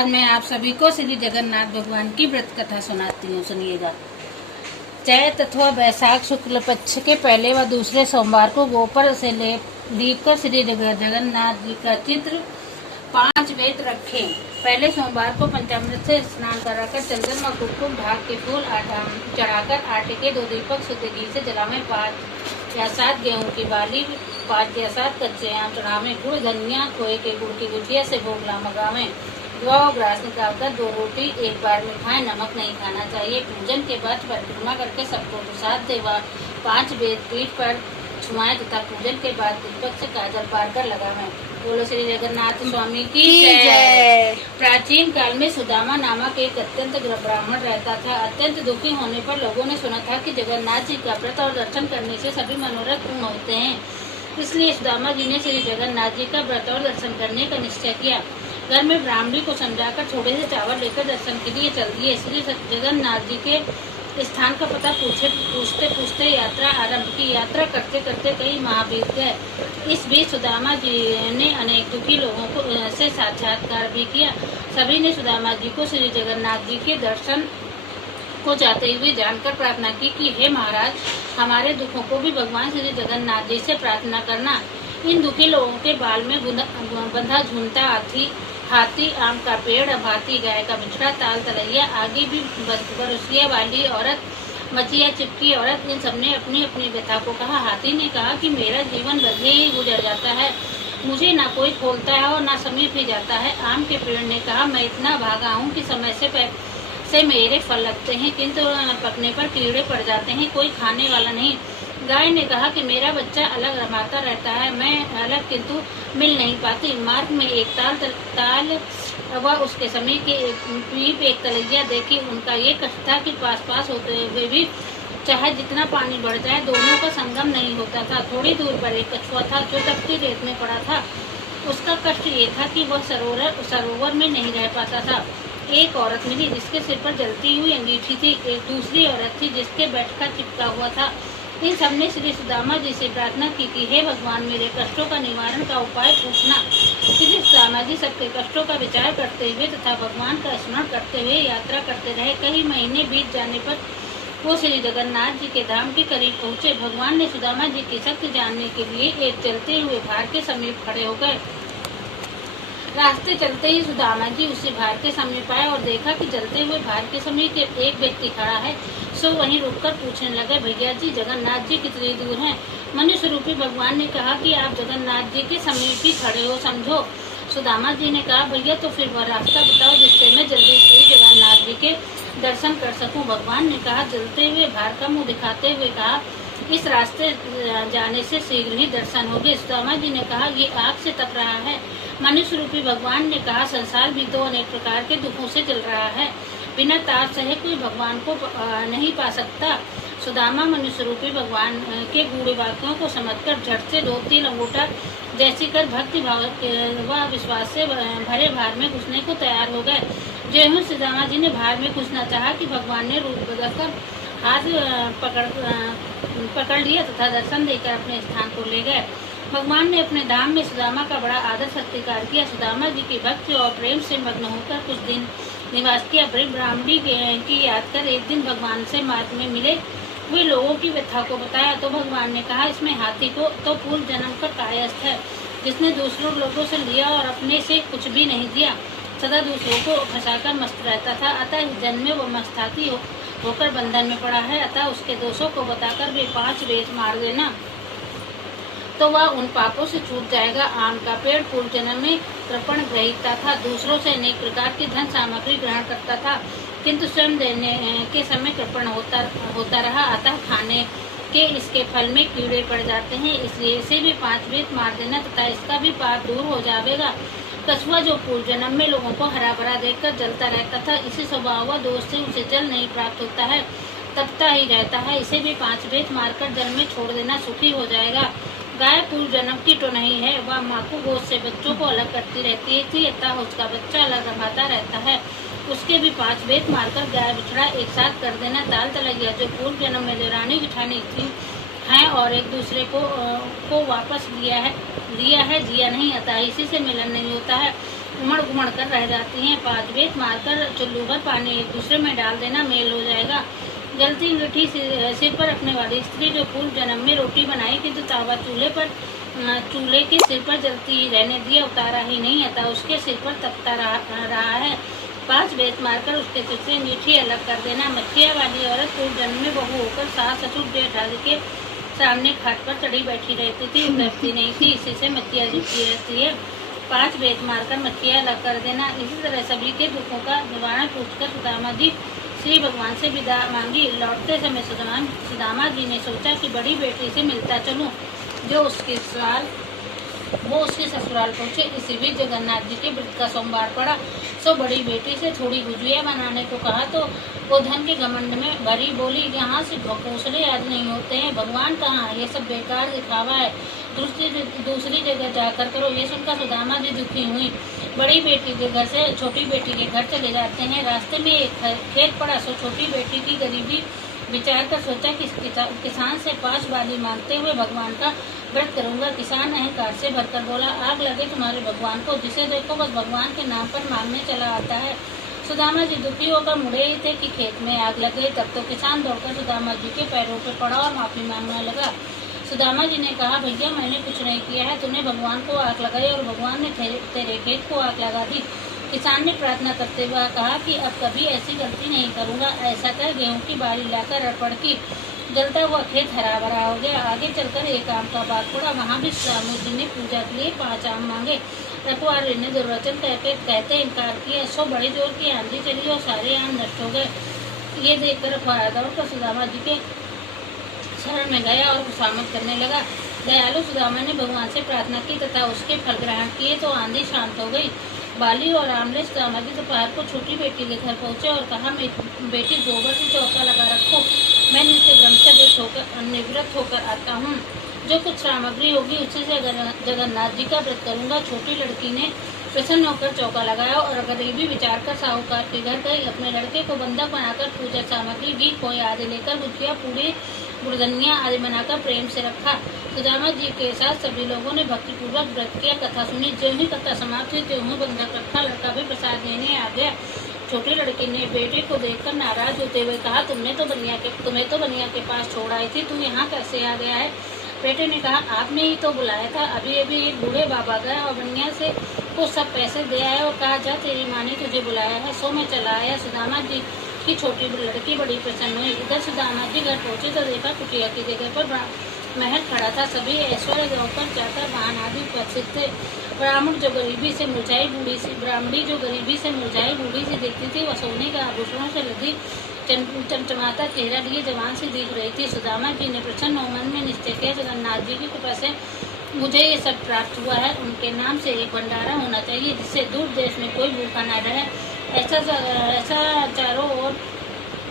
आज मैं आप सभी को श्री जगन्नाथ भगवान की व्रत कथा सुनाती हूँ, सुनिएगा। चैत अथवा वैशाख शुक्ल पक्ष के पहले व दूसरे सोमवार को गोपर से लीपकर श्री जगन्नाथ जी का चित्र 5 वेद रखें। पहले सोमवार को पंचामृत से स्नान कराकर चंदन व कुमकुम ढाक के फूल चढ़ाकर आटे के 2 दीपक शुद्ध घी से जलावें। 5 या 7 गेहूं की बाली, 5 या 7 कच्चे आम चढ़ावें। गुड़ धनिया खोए के गुड़ की गुजिया से भोग लगावें। दुआ और ग्रास निकालकर 2 रोटी एक बार में खाएं। नमक नहीं खाना चाहिए। पूजन के बाद परिक्रमा करके सबको प्रसाद देवा 5 वेद पीठ पर छुआएं तथा पूजन के बाद दीपक से काजल पार कर लगावें। बोलो श्री जगन्नाथ स्वामी की जय। प्राचीन काल में सुदामा नामक एक अत्यंत ब्राह्मण रहता था। अत्यंत दुखी होने पर लोगों ने सुना था कि जगन्नाथ जी का व्रत और दर्शन करने से सभी मनोरथ पूर्ण होते हैं। इसलिए सुदामा जी ने श्री जगन्नाथ जी का व्रत और दर्शन करने का निश्चय किया। घर में ब्राह्मणी को समझाकर थोड़े से चावल लेकर दर्शन के लिए चल दिए। श्री जगन्नाथ जी के स्थान का पता पूछते पूछते यात्रा आरंभ की। यात्रा करते करते कई माह बीत गए। इस बीच सुदामा जी ने अनेक दुखी लोगों को से साक्षात्कार भी किया। सभी ने सुदामा जी को श्री जगन्नाथ जी के दर्शन को जाते हुए जानकर प्रार्थना की कि हे महाराज, हमारे दुखों को भी भगवान श्री जगन्नाथ जी से प्रार्थना करना। इन दुखी लोगों के बाल में बंधा झूमता हाथी, आम का पेड़, भाती गाय का बिछड़ा, ताल तलैया, आगे भी बरसिया वाली औरत, मचिया चिपकी औरत, इन सबने अपनी अपनी व्यथा को कहा। हाथी ने कहा कि मेरा जीवन बदले ही गुजर जाता है, मुझे ना कोई खोलता है और ना समय भी जाता है। आम के पेड़ ने कहा, मैं इतना भागा हूँ कि समय से मेरे फल लगते हैं, किंतु पकने पर कीड़े पड़ जाते हैं, कोई खाने वाला नहीं। गाय ने कहा कि मेरा बच्चा अलग रमाता रहता है, मैं अलग किंतु मिल नहीं पाती। मार्ग में एक ताल व उसके समय के पीप एक तलैया देखी। उनका ये कष्ट था कि पास होते हुए भी चाहे जितना पानी बढ़ जाए दोनों का संगम नहीं होता था। थोड़ी दूर पर एक कछुआ था जो तपती रेत में पड़ा था। उसका कष्ट ये था कि वह सरोवर में नहीं रह पाता था। एक औरत मिली जिसके सिर पर जलती हुई अंगीठी थी। एक दूसरी औरत थी जिसके बैठका चिपका हुआ था। इन सबने श्री सुदामा जी से प्रार्थना की कि हे भगवान, मेरे कष्टों का निवारण का उपाय पूछना। श्री सुदामा जी सबके कष्टों का विचार करते हुए तथा भगवान का स्मरण करते हुए यात्रा करते रहे। कई महीने बीत जाने पर वो श्री जगन्नाथ जी के धाम के करीब पहुँचे। भगवान ने सुदामा जी की शक्ति जानने के लिए एक जलते हुए भार के समीप खड़े हो गए। रास्ते चलते ही सुदामा जी उसी भार के समीप आए और देखा कि जलते हुए भार के समीप एक व्यक्ति खड़ा है। सो वहीं रुककर पूछने लगे, भैया जी, जगन्नाथ जी कितनी दूर हैं? मनुष्य रूपी भगवान ने कहा कि आप जगन्नाथ जी के समीप ही खड़े हो, समझो। सुदामा जी ने कहा, भैया तो फिर वह रास्ता बताओ जिससे मैं जल्दी से जगन्नाथ जी के दर्शन कर सकूं। भगवान ने कहा, जलते हुए भार का मुँह दिखाते हुए कहा, इस रास्ते जाने से शीघ्र ही दर्शन होंगे। सुदामा जी ने कहा, ये आग से तप रहा है। मनुष्य रूपी भगवान ने कहा, संसार भी तो अनेक प्रकार के दुखों से चल रहा है, बिना ताप सहे कोई भगवान को नहीं पा सकता। सुदामा मनुष्य रूपी भगवान के गूढ़ वाक्यों को समझकर झट से 2-3 अंगूठा जैसी कर भक्ति भाव व विश्वास से भरे भार में घुसने को तैयार हो गए। जो सुदामा जी ने भार में घुसना चाहा कि भगवान ने रूप बदलकर हाथ पकड़ लिया तथा दर्शन देकर अपने स्थान को ले गए। भगवान ने अपने धाम में सुदामा का बड़ा आदर सत्कार किया। सुदामा जी की भक्ति और प्रेम से मग्न होकर कुछ दिन निवास किया। ब्राह्मणी की याद कर एक दिन भगवान से मार्ग में मिले हुए लोगों की व्यथा को बताया तो भगवान ने कहा, इसमें हाथी को तो पूर्व जन्म का कायस्थ है, जिसने दूसरों लोगों से लिया और अपने से कुछ भी नहीं दिया, सदा दूसरों को फंसाकर मस्त रहता था। अतः इस जन्म में वो मस्ताती होकर बंधन में पड़ा है। अतः उसके दोषों को बताकर वे 5 वेद मार देना तो वह उन पापों से छूट जाएगा। आम का पेड़ पूर्व जन्म में कृपण ग्रहीता था, दूसरों से अनेक प्रकार की धन सामग्री ग्रहण करता था, किंतु स्वयं देने के समय कृपण होता रहा। अतः खाने के इसके फल में कीड़े पड़ जाते हैं, इसलिए इसे भी 5 वेद मार देना तथा इसका भी पाप दूर हो जाएगा। कछुआ जो पूर्व जन्म में लोगों को हरा भरा देखकर जलता रहता था, इसी स्वभाव व दोष से उसे जल नहीं प्राप्त होता है, तपता ही रहता है, इसे भी 5 वेद मारकर जल में छोड़ देना, सुखी हो जाएगा। गाय पूर्व जन्म की तो नहीं है, वह माँ को गोद से बच्चों को अलग करती रहती थी, अतः उसका बच्चा अलग रमाता रहता है, उसके भी 5 वेद मारकर गाय बिछड़ा एक साथ कर देना। ताल तलैया जो पूर्व जन्म में देवरानी जिठानी थी, हैं और एक दूसरे को वापस लिया है जिया नहीं आता, इसी से मिलन नहीं होता है, उमड़ घुमड़ कर रह जाती हैं। 5 बेत मारकर चुल्लू भर पानी एक दूसरे में डाल देना मेल हो जाएगा। जलती अंगीठी सिर पर रखने वाली स्त्री जो पूर्व जन्म में रोटी बनाई किंतु तावा चूल्हे के सिर पर जलती रहने दिया, उतारा ही नहीं आता, उसके सिर पर तपता रहा है। 5 बेत मारकर उसके सिर से अंगीठी अलग कर देना। मच्छिया वाली औरत पूर्व जन्म में बहू होकर सास ससुर जेठानी के सामने खाट पर चढ़ी बैठी रहती थी, उतरती नहीं थी, इसी से मच्छिया जीती रहती है। 5 बेत मारकर मच्छिया अलग कर देना। इसी तरह सभी के दुखों का निवारण पूछकर सुदामा जी श्री भगवान से विदा मांगी। लौटते समय सुदामा जी ने सोचा कि बड़ी बेटी से मिलता चलूं, जो उसके ससुराल पहुंचे। इसी बीच जगन्नाथ जी के व्रत का सोमवार पड़ा, सो बड़ी बेटी से थोड़ी गुजिया बनाने को कहा तो वो धन के घमंड में भरी बोली, यहाँ से भोसले याद नहीं होते हैं, भगवान कहाँ है, ये सब बेकार दिखावा है, दूसरी जगह जाकर करो। ये सुनकर सुदामा जी दुखी हुई, बड़ी बेटी के घर से छोटी बेटी के घर चले जाते हैं। रास्ते में एक खेत पड़ा, सो छोटी बेटी की गरीबी विचार कर सोचा कि किसान से 5 बाली मांगते हुए भगवान का व्रत करूंगा। किसान अहंकार से भरकर बोला, आग लगे तुम्हारे भगवान को, जिसे देखो बस भगवान के नाम पर मांगने चला आता है। सुदामा जी दुखी होकर मुड़े ही थे कि खेत में आग लग गई। तब तो किसान दौड़कर सुदामा जी के पैरों पर पड़ा और माफी मांगने लगा। सुदामा जी ने कहा, भैया मैंने कुछ नहीं किया है, तूने भगवान को आग लगाई और भगवान ने तेरे खेत को आग लगा दी। किसान ने प्रार्थना करते हुए कहा कि अब कभी ऐसी गलती नहीं करूंगा। ऐसा कर गेहूं की बारी लाकर अर्पण की, जलता हुआ खेत हरा भरा हो गया। आगे चलकर एक आम का बाग पड़ा, वहाँ भी स्वामी जी ने पूजा के लिए 5 आम मांगे। रखवाले ने दुर्वचन कहते इनकार किया, सो बड़े जोर की आंधी चली और सारे आम नष्ट हो गए। ये देखकर रखवाला दौड़कर सुदामा जी के शरण में गया और खुशामद करने लगा। दयालु सुदामा ने भगवान से प्रार्थना की तथा उसके फल ग्रहण किए तो आंधी शांत हो गई। बाली और आमले सुदामा जी दोपहर को छोटी बेटी के घर पहुंचे और कहा, बेटी गोबर से चौका लगा रखो, मैं नित्य ब्रह्मचर्य निवृत्त होकर आता हूँ। जो कुछ सामग्री होगी उससे जगन्नाथ जी का व्रत करूंगा। छोटी लड़की ने प्रसन्न होकर चौका लगाया और गरीबी विचार कर साहूकार के घर गई। अपने लड़के को बंधक बनाकर पूजा सामग्री घी खोए आदि लेकर गुजिया पूरी बुड़गनिया आदि बनाकर प्रेम से रखा। सुदामा जी के साथ सभी लोगों ने भक्तिपूर्वक व्रत किया। कथा सुनी, ज्यों ही कथा समाप्त हुई त्यों ही बंधक रखा। लड़का भी प्रसाद लेने आ गया। छोटी लड़की ने बेटे को देखकर नाराज होते हुए कहा, तुम्हें तो बनिया के पास छोड़ आई थी, तू यहाँ कैसे आ गया है? बेटे ने कहा, आपने ही तो बुलाया था, अभी एक बूढ़े बाबा गया और बनिया से को सब पैसे दे आया और कहा, जा तेरी माँ ने तुझे बुलाया है, सो मैं चला आया। सुदामा जी की छोटी लड़की बड़ी प्रसन्न हुई। इधर सुदामा जी घर पहुंचे तो देखा कुटिया की जगह पर महल खड़ा था। सभी ऐश्वर्य गौकर चाकर वाहन आदि उपस्थित थे। ब्राह्मणी जो गरीबी से मुरझाई बूढ़ी सी दिखती थी, वह सोने का आभूषणों से लदी चमचमाता चेहरा लिए जवान से दिख रही थी। सुदामा जी ने प्रसन्न मन में निश्चय किया, जगन्नाथ जी की कृपा से मुझे ये सब प्राप्त हुआ है। उनके नाम से एक भंडारा होना चाहिए जिससे दूर देश में कोई भूखा न रहे। ऐसा चारों ओर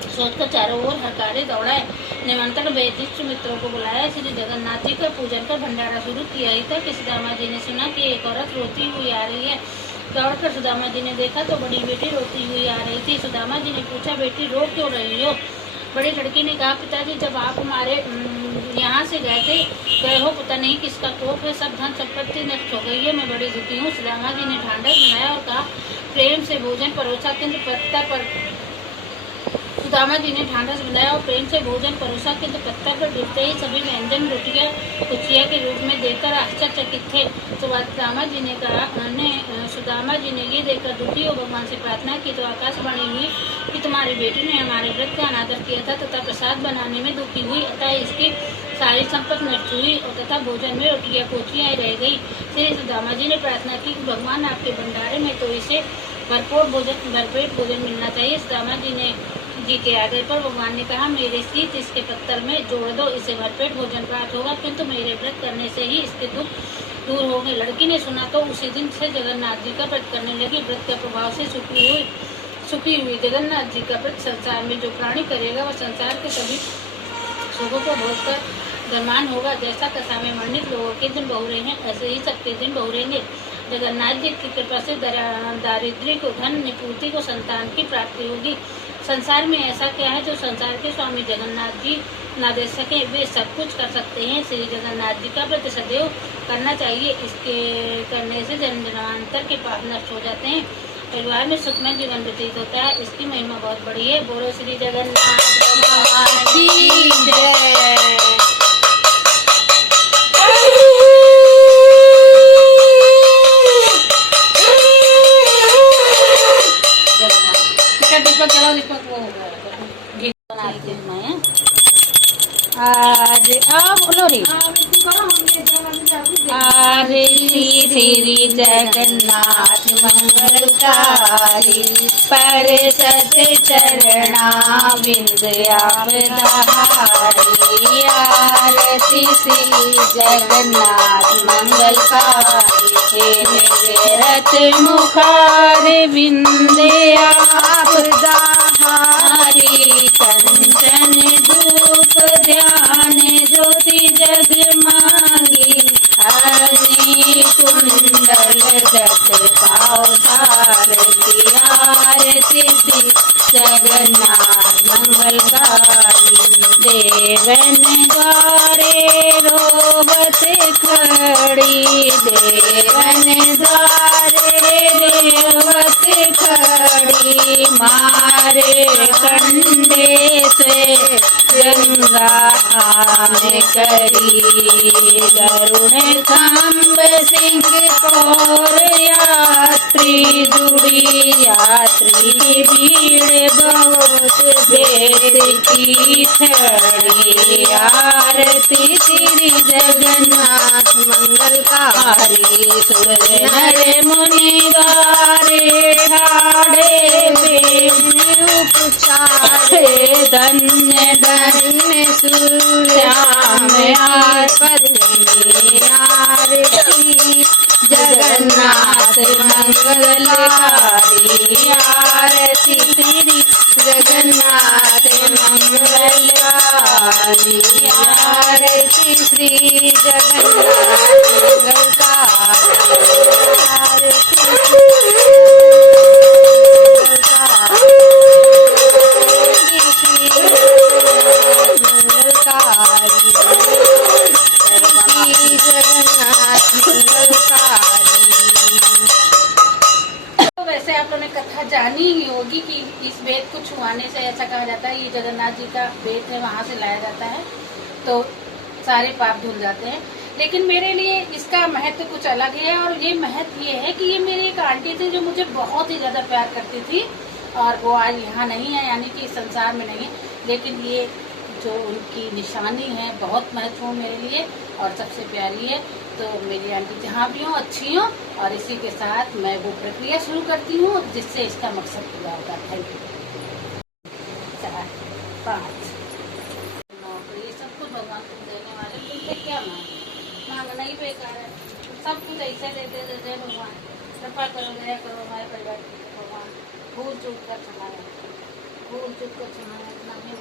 सोचकर चारों ओर हकारे दौड़ाए। निमंत्रण वैदिष्ट मित्रों को बुलाया। श्री जगन्नाथ जी का पूजन कर भंडारा शुरू किया ही था कि सुदामा जी ने सुना कि एक औरत रोती हुई आ रही है। दौड़कर सुदामा जी ने देखा तो बड़ी बेटी रोती हुई आ रही थी। सुदामा जी ने पूछा, बेटी रो क्यों रही हो? बड़ी लड़की ने कहा, पिताजी जब आप हमारे यहाँ से गए हो, पता नहीं किसका कोप है, सब धन संपत्ति नष्ट हो गई है, मैं बड़ी दुखी हूँ। सुदामा जी ने ढांढस बनाया और कहा, प्रेम से भोजन परोसा किंतु पत्थर पर गिरते ही सभी व्यंजन रोटियां कुचिया के रूप में देखकर आश्चर्यचकित थे। सुदामा जी ने ये देखकर दुखी हो भगवान से प्रार्थना की तो आकाशवाणी हुई कि तुम्हारी बेटी ने हमारे व्रत का अनादर किया था तथा प्रसाद बनाने में दुखी हुई, अतः इसकी सारी संपत्ति नष्ट हुई और तथा भोजन में रोटियां कोचियाँ रह गई। श्री सुदामा जी ने प्रार्थना की कि भगवान आपके भंडारे में तो इसे भरपेट भोजन मिलना चाहिए। सुदामा जी के आगे पर भगवान ने कहा, मेरे शीत इसके पत्तल में जोड़ दो, इसे भरपेट भोजन प्राप्त होगा, किंतु मेरे व्रत करने से ही इसके दुख दूर होंगे। लड़की ने सुना तो उसी दिन से जगन्नाथ जी का व्रत करने लगी। व्रत के प्रभाव से सुखी हुई जगन्नाथ जी का व्रत संसार में जो प्राणी करेगा वह संसार के सभी सुखों को भोग कर धनवान होगा। जैसा कथा में वर्णित लोगों के दिन बहुरे हैं, ऐसे ही सबके दिन बहुरेंगे। जगन्नाथ जी की कृपा से दारिद्र्य को धन, निपूर्ति को संतान की प्राप्ति होगी। संसार में ऐसा क्या है जो संसार के स्वामी जगन्नाथ जी ना दे सके वे सब कुछ कर सकते हैं। श्री जगन्नाथ जी का व्रत सदैव करना चाहिए। इसके करने से जन्म जन्मांतर के पाप नष्ट हो जाते हैं, परिवार में सुखमय जीवन व्यतीत होता है। इसकी महिमा बहुत बड़ी है। बोलो श्री जगन्नाथ भगवान की जय। दीपक चलाओ, दीपक वो हो गया घी बनाती हूँ मैं। आज बोलो रे। आरती श्री जगन्नाथ मंगलकारी, पर सत चरणा बिंद आपधारी। आरती श्री जगन्नाथ मंगलकारी, रथ मुखार बिंदे आपधारी। कंचन धूप ध्यान ज्योति जगमांगी, अग्नि कुंडल दस पाँव सारथी। आरती श्री जगन्नाथ मंगलकारी, देवन द्वारे रोबत खड़ी, देवन द्वारे रेवत खड़ी। मारे कंडे से गंगा आन करी, गरुण खंभ सिंह पौर यात्री जुड़ी। यात्री भीड़ बहुत बेद की छड़ी। आरती श्री जगन्नाथ मंगलकारी, सुर नर मुनि द्वारे ठाड़े बेन उपचारे। धन्य धन्य सुश्याम पत्नी। आरती जगन्नाथ मंगलकारी, आरती श्री जगन्नाथ मंगलकारी। आरती श्री जगन्नाथ मंगलकारी, आरती वैसे आप लोगों ने कथा जानी ही होगी कि इस वेद को छुआने से ऐसा कहा जाता है, ये जगन्नाथ जी का वेद है, वहाँ से लाया जाता है तो सारे पाप धुल जाते हैं। लेकिन मेरे लिए इसका महत्व कुछ अलग है, और ये महत्व ये है कि ये मेरी एक आंटी थी जो मुझे बहुत ही ज्यादा प्यार करती थी, और वो आज यहाँ नहीं है, यानी कि इस संसार में नहीं है। लेकिन ये जो उनकी निशानी है बहुत महत्वपूर्ण मेरे लिए और सबसे प्यारी है। तो मेरी आंटी जहाँ भी हो अच्छी हो, और इसी के साथ मैं वो प्रक्रिया शुरू करती हूँ जिससे इसका मकसद पूरा होता है। Thank you. 4 5 नौकरी सब कुछ भगवान तुम देने वाले, तुमसे क्या मांगना ही बेकार है। सब कुछ ऐसे देते देते भगवान, कृपा करो, दया करो हमारे परिवार की। भगवान भूल चूक कर संभाले, भूल चूक कर संभाले, इतना भी